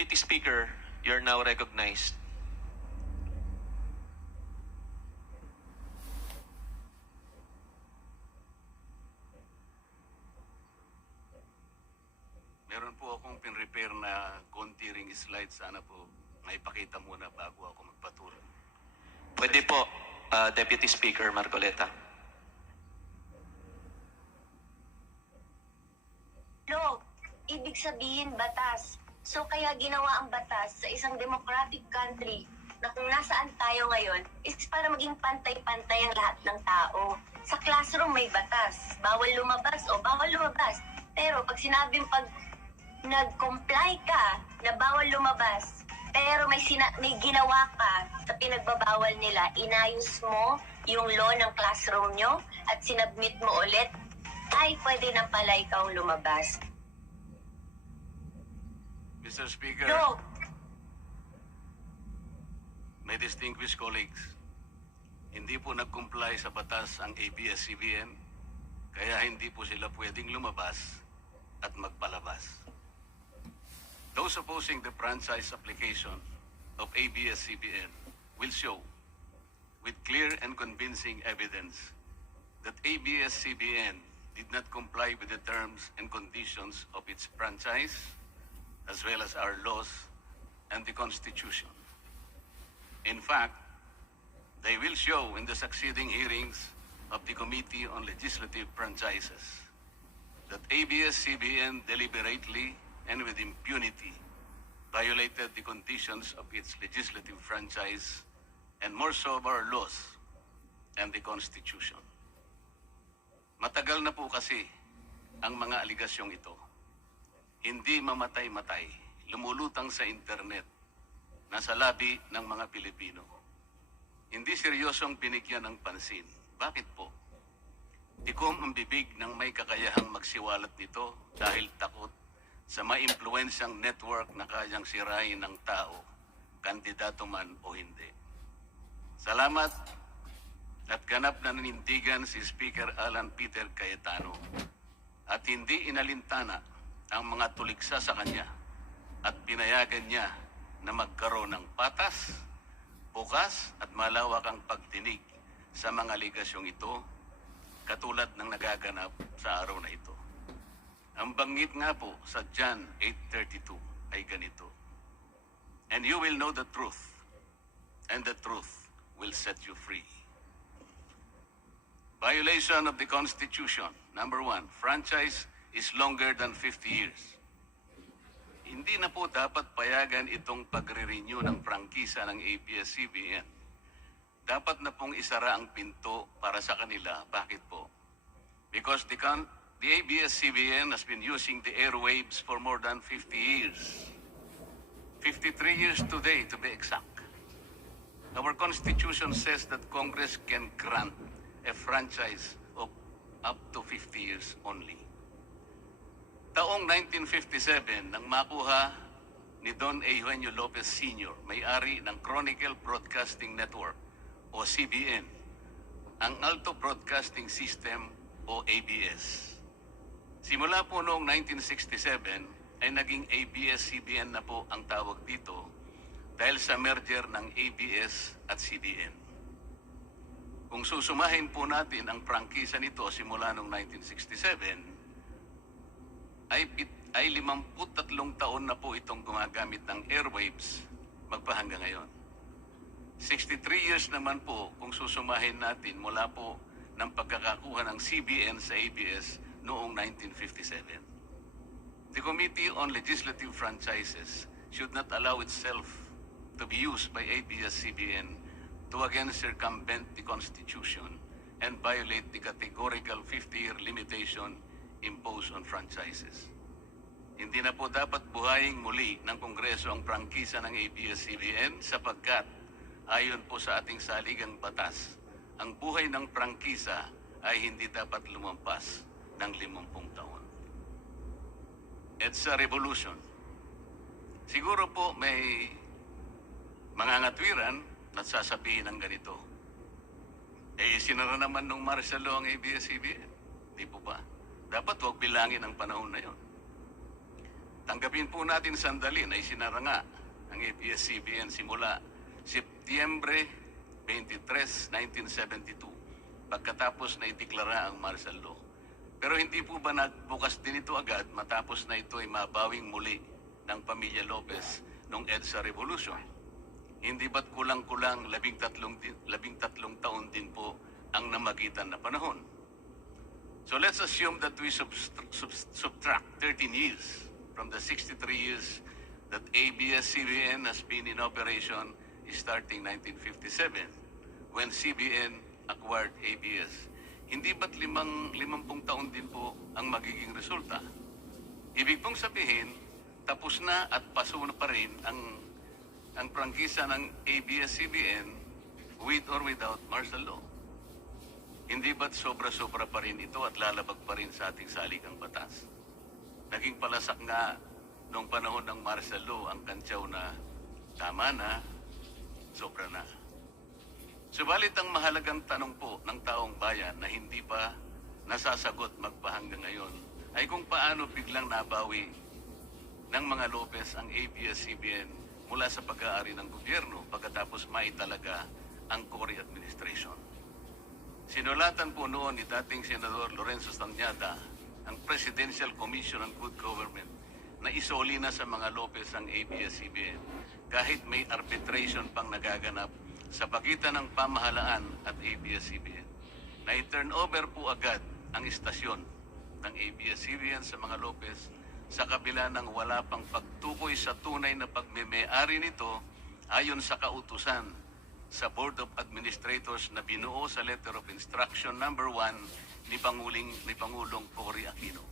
Deputy Speaker, you're now recognized. Meron po akong pin-repair na konti ring slide. Sana po maipakita muna bago ako magpatuloy. Pwede po, Deputy Speaker Marcoleta. No, ibig sabihin batas. So kaya ginawa ang batas sa isang democratic country na kung nasaan tayo ngayon is para maging pantay-pantay ang lahat ng tao. Sa classroom may batas. Bawal lumabas o bawal lumabas. Pero pag sinabing pag nag-comply ka na bawal lumabas, pero may ginawa ka sa pinagbabawal nila, inayos mo yung law ng classroom nyo at sinabmit mo ulit, ay pwede na pala ikaw lumabas. Mr. Speaker, No, my distinguished colleagues, hindi po nag-comply sa batas ang ABS-CBN, kaya hindi po sila pwedeng lumabas at magpalabas. Those opposing the franchise application of ABS-CBN will show with clear and convincing evidence that ABS-CBN did not comply with the terms and conditions of its franchise, as well as our laws and the Constitution. In fact, they will show in the succeeding hearings of the Committee on Legislative Franchises that ABS-CBN deliberately and with impunity violated the conditions of its legislative franchise and more so of our laws and the Constitution. Matagal na po kasi ang mga aligasyong ito. Hindi mamatay-matay, lumulutang sa internet, nasa labi ng mga Pilipino. Hindi seryosong binigyan ng pansin. Bakit po? Tikom ang bibig ng may kakayahang magsiwalat nito dahil takot sa maimpluwensyang network na kayang sirain ng tao, kandidato man o hindi. Salamat at ganap na nanindigan si Speaker Alan Peter Cayetano at hindi inalintana ang mga tuliksa sa kanya at pinayagan niya na magkaroon ng patas, bukas at malawak ang pagdinig sa mga aligasyong ito katulad ng nagaganap sa araw na ito. Ang banggit nga po sa John 8:32 ay ganito, "And you will know the truth, and the truth will set you free." Violation of the Constitution. Number 1, franchise is longer than 50 years. Hindi na po dapat payagan itong pagre-renew ng prangkisa ng ABS-CBN. Dapat na pong isara ang pinto para sa kanila. Bakit po? Because the ABS-CBN has been using the airwaves for more than 50 years. 53 years today, to be exact. Our Constitution says that Congress can grant a franchise of up to 50 years only. Taong 1957, nang makuha ni Don Eugenio Lopez Sr., may-ari ng Chronicle Broadcasting Network o CBN, ang Alto Broadcasting System o ABS. Simula po noong 1967 ay naging ABS-CBN na po ang tawag dito dahil sa merger ng ABS at CBN. Kung susumahin po natin ang prangkisa nito simula noong 1967, ay 53 taon na po itong gumagamit ng airwaves magpahanggang ngayon. 63 years naman po kung susumahin natin mula po ng pagkakakuha ng CBN sa ABS noong 1957. The Committee on Legislative Franchises should not allow itself to be used by ABS-CBN to again circumvent the Constitution and violate the categorical 50-year limitation imposed on franchises. Hindi na po dapat buhayin muli ng Kongreso ang prangkisa ng ABS-CBN sapagkat ayon po sa ating saligang batas, ang buhay ng prangkisa ay hindi dapat lumampas ng 50 taon. It's a revolution. Siguro po may mga ngatwiran at sasabihin ng ganito. Sinara naman nung martial law ang ABS-CBN. Di po ba? Dapat huwag bilangin ang panahon na yon. Tanggapin po natin sandali na isinara nga ang ABS-CBN simula Setyembre 23, 1972 pagkatapos na ideklara ang martial law. Pero hindi po ba nagbukas din ito agad matapos na ito ay mabawing muli ng pamilya Lopez noong EDSA Revolution? Hindi ba't kulang-kulang 13 taon din po ang namagitan na panahon? So let's assume that we subtract 13 years from the 63 years that ABS-CBN has been in operation starting 1957 when CBN acquired ABS. Hindi ba't 50 taon din po ang magiging resulta? Ibig pong sabihin, tapos na at paso na pa rin ang prangkisa ng ABS-CBN with or without martial law. Hindi ba't sobra-sobra pa rin ito at lalabag pa rin sa ating saligang batas? Naging palasak nga noong panahon ng martial law ang kantyaw na tama na, sobra na. Subalit ang mahalagang tanong po ng taong bayan na hindi pa nasasagot magpahanggang ngayon ay kung paano biglang nabawi ng mga Lopez ang ABS-CBN mula sa pag-aari ng gobyerno pagkatapos maitalaga ang Cory administration. Sinulatan po noon ni dating Senador Lorenzo Stanniata ang Presidential Commission on Good Government na isoli na sa mga Lopez ang ABS-CBN kahit may arbitration pang nagaganap sa pagitan ng pamahalaan at ABS-CBN. Na i-turn over po agad ang istasyon ng ABS-CBN sa mga Lopez sa kabila ng wala pang pagtukoy sa tunay na pagmeme-ari nito ayon sa kautusan sa Board of Administrators na binuo sa Letter of Instruction number 1 ni Pangulong Cory Aquino.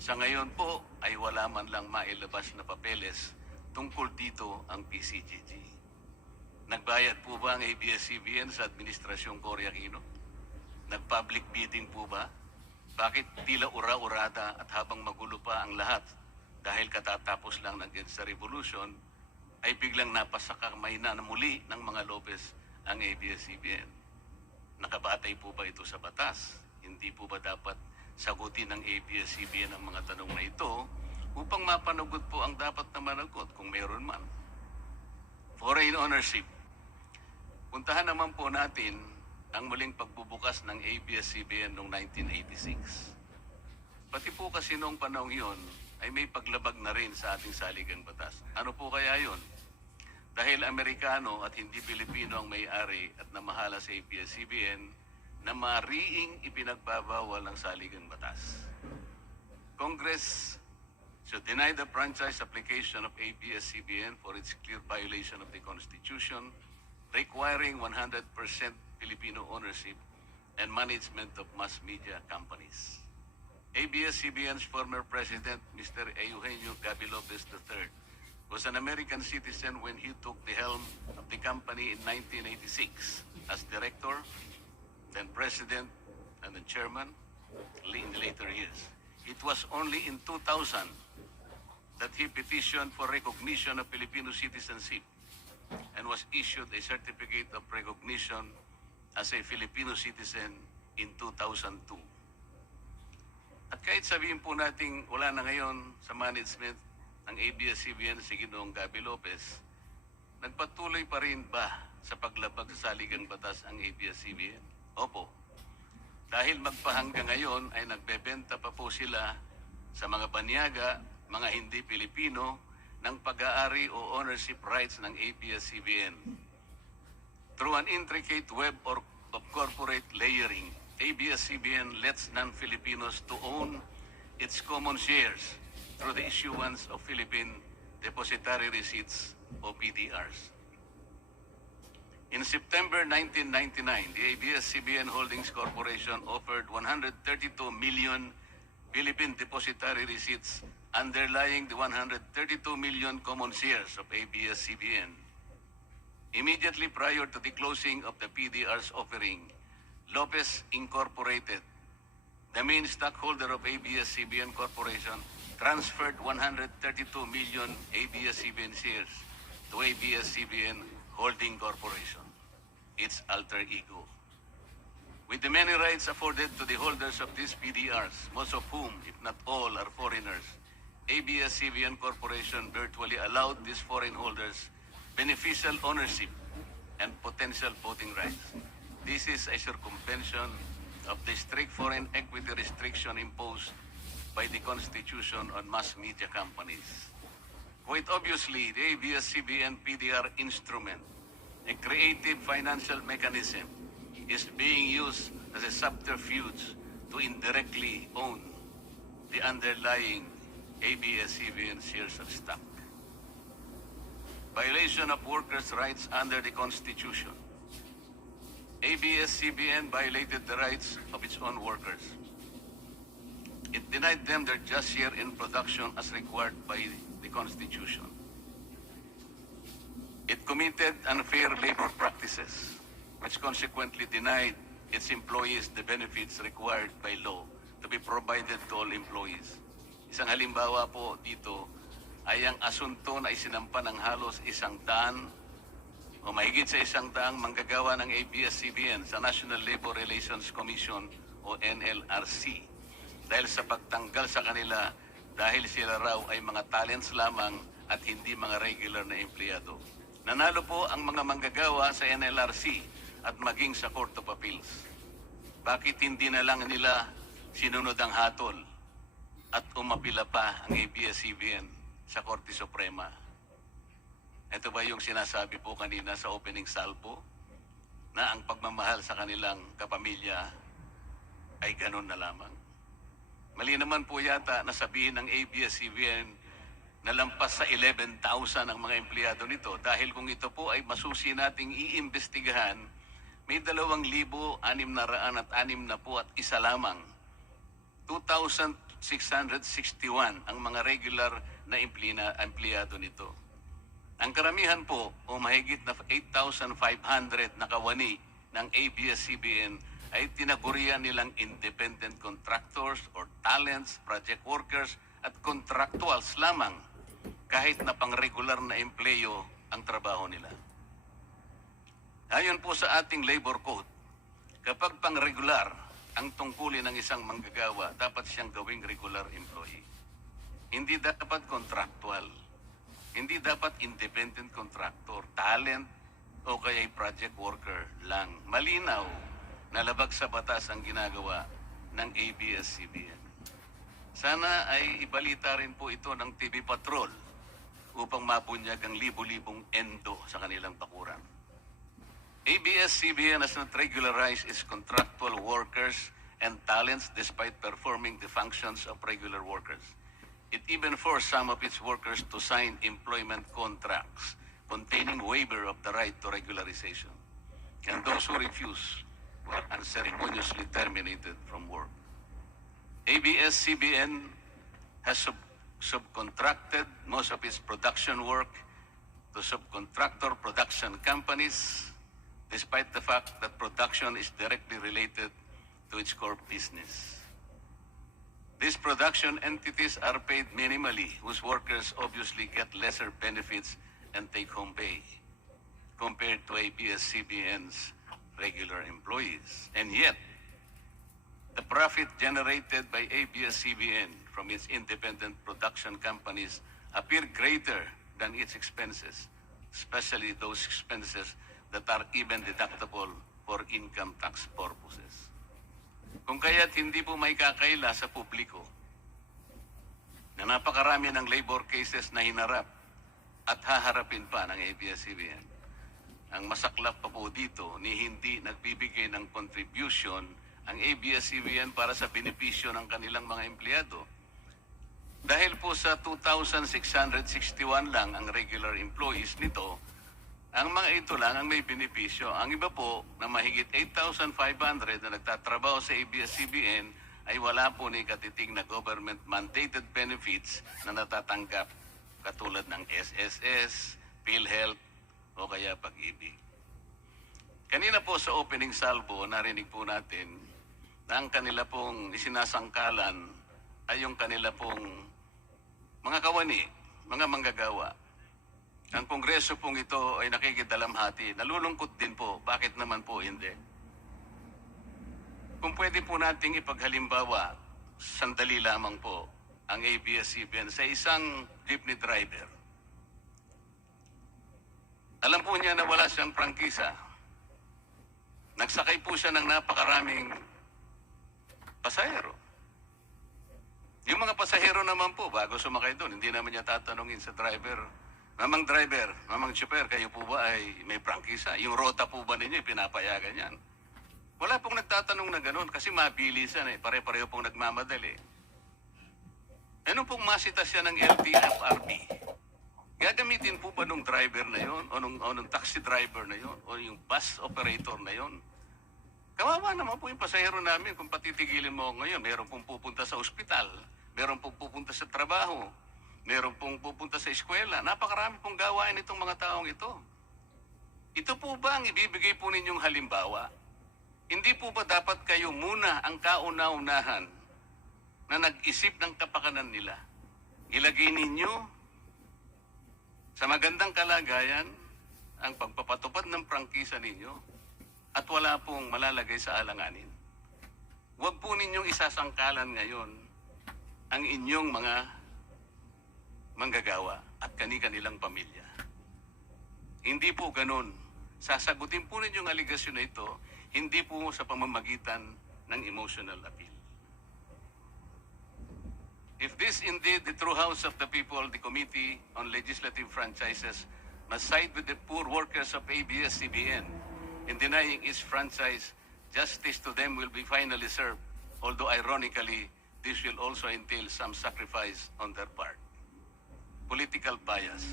Sa ngayon po ay wala man lang mailabas na papeles tungkol dito ang PCGG. Nagbayad po ba ang ABS-CBN sa Administrasyong Cory Aquino? Nag-public bidding po ba? Bakit tila ura-urada at habang magulo pa ang lahat dahil katatapos lang ng EDSA Revolution, ay biglang napasakamay na muli ng mga Lopez ang ABS-CBN? Nakabatay po ba ito sa batas? Hindi po ba dapat sagutin ng ABS-CBN ang mga tanong na ito upang mapanagot po ang dapat na managot kung meron man? Foreign ownership. Puntahan naman po natin ang muling pagbubukas ng ABS-CBN noong 1986. Pati po kasi noong panahon yun ay may paglabag na rin sa ating saligang batas. Ano po kaya yun? Dahil Amerikano at hindi Pilipino ang may-ari at namahala sa ABS-CBN na mariing ipinagbabawal ng saligang batas. Congress should deny the franchise application of ABS-CBN for its clear violation of the Constitution, requiring 100% Filipino ownership and management of mass media companies. ABS-CBN's former president, Mr. Eugenio Gabi Lopez III, was an American citizen when he took the helm of the company in 1986 as director, then president, and then chairman in the later years. It was only in 2000 that he petitioned for recognition of Filipino citizenship and was issued a certificate of recognition as a Filipino citizen in 2002. At kahit sabihin po nating wala na ngayon sa management ng ABS-CBN si Ginoong Gabi Lopez, nagpatuloy pa rin ba sa paglabag sa saligang batas ang ABS-CBN? Opo. Dahil magpahanggang ngayon ay nagbebenta pa po sila sa mga banyaga, mga hindi Pilipino, ng pag-aari o ownership rights ng ABS-CBN. Through an intricate web of corporate layering, ABS-CBN lets non-Filipinos to own its common shares through the issuance of Philippine Depositary Receipts o PDRs. In September 1999, the ABS-CBN Holdings Corporation offered 132 million Philippine Depositary Receipts underlying the 132 million common shares of ABS-CBN. Immediately prior to the closing of the PDR's offering, Lopez Incorporated, the main stockholder of ABS-CBN Corporation, transferred 132 million ABS-CBN shares to ABS-CBN Holding Corporation, its alter ego. With the many rights afforded to the holders of these PDRs, most of whom, if not all, are foreigners, ABS-CBN Corporation virtually allowed these foreign holders beneficial ownership and potential voting rights. This is a circumvention of the strict foreign equity restriction imposed by the Constitution on mass media companies. Quite obviously, the ABS-CBN PDR instrument, a creative financial mechanism, is being used as a subterfuge to indirectly own the underlying ABS-CBN shares of stock. Violation of workers' rights under the Constitution. ABS-CBN violated the rights of its own workers. It denied them their just share in production as required by the Constitution. It committed unfair labor practices, which consequently denied its employees the benefits required by law to be provided to all employees. Isang halimbawa po dito ay ang asunto na isinampa ng halos 100 o mahigit sa 100 manggagawa ng ABS-CBN sa National Labor Relations Commission o NLRC dahil sa pagtanggal sa kanila dahil sila raw ay mga talents lamang at hindi mga regular na empleyado. Nanalo po ang mga manggagawa sa NLRC at maging sa Court of Appeals. Bakit hindi na lang nila sinunod ang hatol at umapila pa ang ABS-CBN sa Korte Suprema? Ito ba yung sinasabi po kanina sa opening salvo na ang pagmamahal sa kanilang kapamilya ay ganun na lamang? Mali naman po yata na sabihin ng ABS-CBN na lampas sa 11,000 ang mga empleyado nito dahil kung ito po ay masusi nating iimbestigahan, may 2,661 at isa lamang. 2,661 ang mga regular na empleyado nito. Ang karamihan po o mahigit na 8,500 na kawani ng ABS-CBN ay tinagurian nilang independent contractors or talents, project workers at contractuals lamang kahit na pang-regular na empleyo ang trabaho nila. Ayon po sa ating labor code, kapag pang-regular ang tungkulin ng isang manggagawa, dapat siyang gawing regular employee. Hindi dapat contractual. Hindi dapat independent contractor, talent, o kaya'y project worker lang. Malinaw na labag sa batas ang ginagawa ng ABS-CBN. Sana ay ibalita rin po ito ng TV Patrol upang mabunyag ang libo-libong endo sa kanilang bakuran. ABS-CBN has not regularized its contractual workers and talents despite performing the functions of regular workers. It even forced some of its workers to sign employment contracts containing waiver of the right to regularization. And those who refuse were unceremoniously terminated from work. ABS-CBN has subcontracted most of its production work to subcontractor production companies, despite the fact that production is directly related to its core business. These production entities are paid minimally, whose workers obviously get lesser benefits and take-home pay compared to ABS-CBN's regular employees. And yet, the profit generated by ABS-CBN from its independent production companies appear greater than its expenses, especially those expenses that are even deductible for income tax purposes. Kung kaya't hindi po may kakaila sa publiko na napakarami ng labor cases na hinarap at haharapin pa ng ABS-CBN. Ang masaklap pa po dito ni hindi nagbibigay ng contribution ang ABS-CBN para sa benepisyo ng kanilang mga empleyado. Dahil po sa 2,661 lang ang regular employees nito, ang mga ito lang ang may benepisyo. Ang iba po na mahigit 8,500 na nagtatrabaho sa ABS-CBN ay wala po ni katiting na government-mandated benefits na natatanggap katulad ng SSS, PhilHealth o kaya Pag-ibig. Kanina po sa opening salvo, narinig po natin na ang kanila pong isinasangkalan ay yung kanila pong mga kawani, mga manggagawa. Ang kongreso pong ito ay nakikidalamhati. Nalulungkot din po. Bakit naman po hindi? Kung pwede po nating ipaghalimbawa, sandali lamang po, ang ABS-CBN sa isang jeepney driver. Alam po niya na wala siyang prangkisa. Nagsakay po siya ng napakaraming pasahero. Yung mga pasahero naman po, bago sumakay doon, hindi naman niya tatanungin sa driver, Mamang driver, mamang chopper, kayo po ba ay may prangkisa? Yung rota po ba ninyo, pinapayagan yan? Wala pong nagtatanong na gano'n kasi mabilisan eh. Pare-pareho pong nagmamadali. Ano pong masita siya ng LTFRB? Gagamitin po ba nung driver na yon o nung taxi driver na yon o yung bus operator na yon? Kawawa naman po yung pasahero namin kung patitigilin mo ngayon. Meron pong pupunta sa ospital, meron pong pupunta sa trabaho, meron pong pupunta sa eskwela. Napakarami pong gawain itong mga taong ito. Ito po ba ang ibibigay po ninyong halimbawa? Hindi po ba dapat kayo muna ang kauna-unahan na nag-isip ng kapakanan nila? Ilagay ninyo sa magandang kalagayan ang pagpapatupad ng prangkisa ninyo at wala pong malalagay sa alanganin. Huwag po ninyong isasangkalan ngayon ang inyong mga manggagawa at kani-kanilang pamilya. Hindi po ganun. Sasagutin po ninyong aligasyon na ito, hindi po sa pamamagitan ng emotional appeal. If this indeed the true house of the people, the Committee on Legislative Franchises must side with the poor workers of ABS-CBN in denying its franchise, justice to them will be finally served, although ironically, this will also entail some sacrifice on their part. Political bias.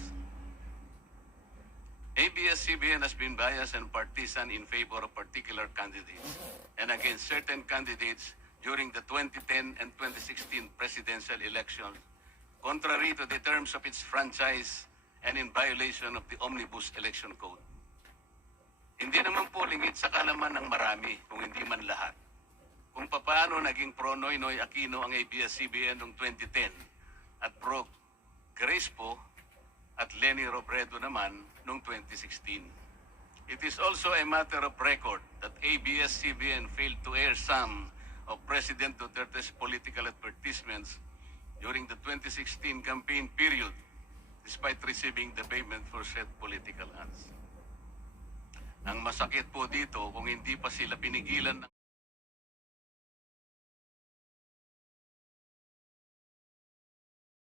ABS-CBN has been biased and partisan in favor of particular candidates and against certain candidates during the 2010 and 2016 presidential elections, contrary to the terms of its franchise and in violation of the Omnibus Election Code. Hindi naman po lingid sa kalaman ng marami, kung hindi man lahat, kung paano naging pro Noynoy Aquino ang ABS-CBN noong 2010 at pro Crespo at Leni Robredo naman noong 2016. It is also a matter of record that ABS-CBN failed to air some of President Duterte's political advertisements during the 2016 campaign period despite receiving the payment for said political ads. Ang masakit po dito kung hindi pa sila pinigilan ng